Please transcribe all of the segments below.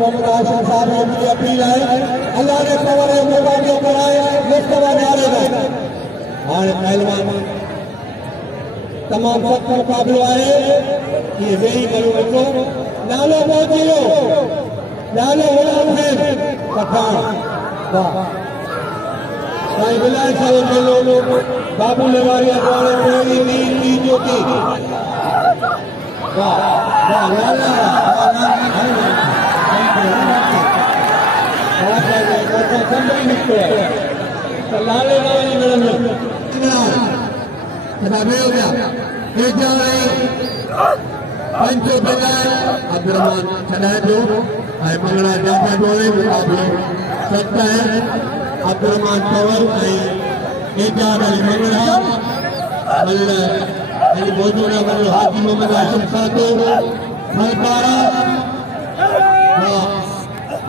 मोहम्मद आशिम साहब की अपील है अल्लाह ने कवर मुकाबले कराए मुस्तफा नारे में हाणे पहलवान तमाम सख्त मुकाबलो है ये वेही करो वठो नालो पहुंचियो नालो गुलाम है पठान वाह साईं विलाय साहिब मेलो बाबू लेवारिया द्वारा पहली नीति ज्योति वाह वाह लाला अब्दुरहमान छॾाए पियो ऐं मंगड़ा जापा जोड़े मुक़ाबिलो सख्त है अब्दुरहमान कंवर ऐं एजाज अली मंगड़ा मौजूद हाजी मोहम्मद आशिम साधो फलकारा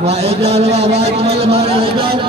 वाह एजाज वाह वाह कमल मारे एजाज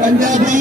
पंजाबी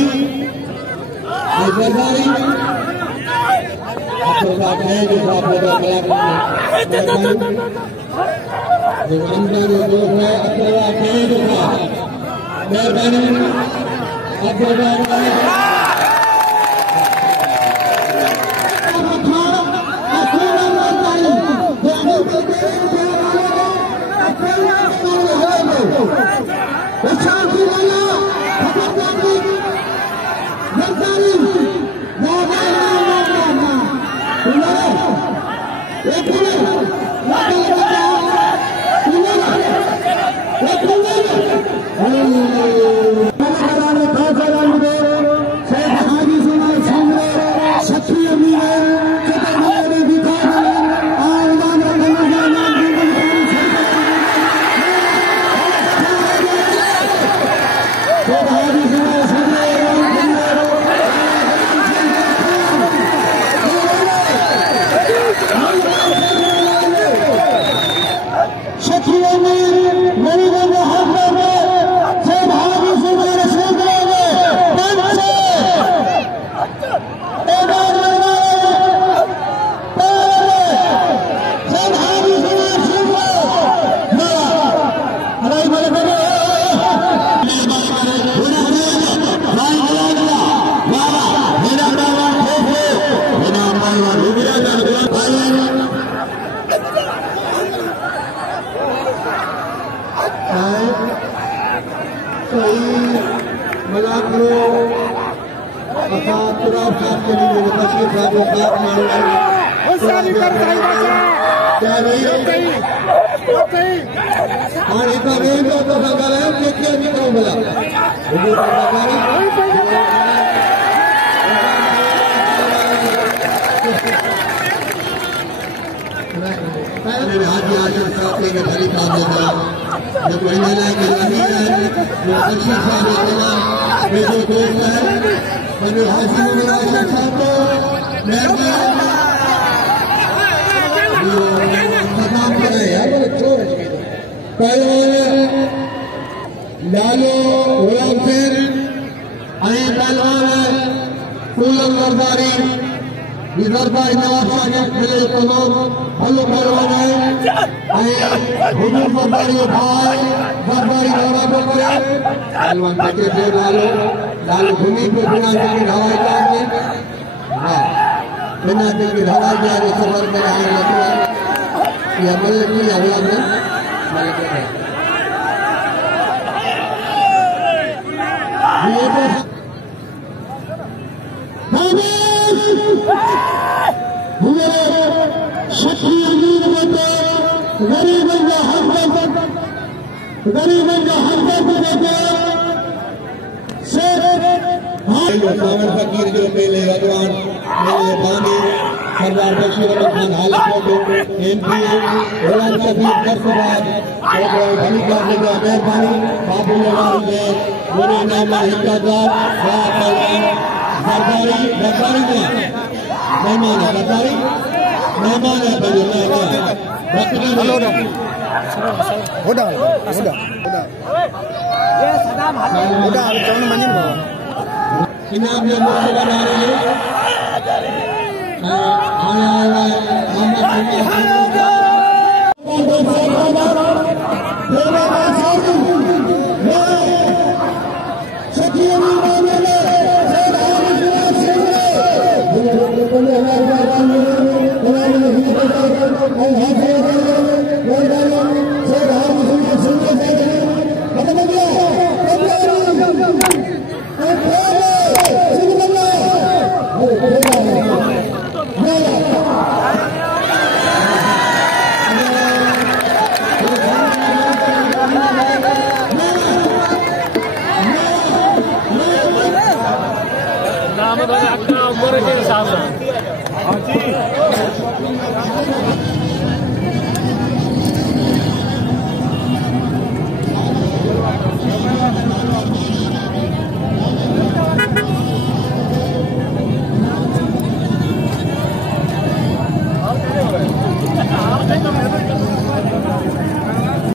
असां चुनाव साहब के लिए बशीर साहब को साथ माण्हू हाणे हितां वेंदो त असां ॻाल्हायूं केतिरा बि कयूं भला हाजी आजम साहब के भली काम देता जो कोई ना कि अमीर है जो बशीर साहब देता मेरे दोस्त है मैंने हासिल में आशा साहब को तमाम करे यार छोड़ पहलवान लालो गुलाम सिंह आई पहलवान फूलन मरदारी दरबार नवाब साहब मिले तमाम भलो पहलवान है हुजूर मरदारी भाई दरबारी नवाब करे पहलवान के जो लालो भूमि पे बिना के हवाई जहाज में हां बिना के हवाई जहाज सफर में आए लगे ये अमल की अगला में मलिक है ये तो हुए शक्ति अमीर बेटे गरीबों का हमदर्द बेटे सावन फकीर जो मेले भगवान मेले बानी सरदार बशीर अहमद खान हालत एमपी गुलाम कबीर दरबार भली का मेहरबानी बाबू ने मेरे नाम हिकादार सरदारी सरदारी मेहमान है सरदारी मेहमान है इनाम जो मुझसे बना रहे हैं आया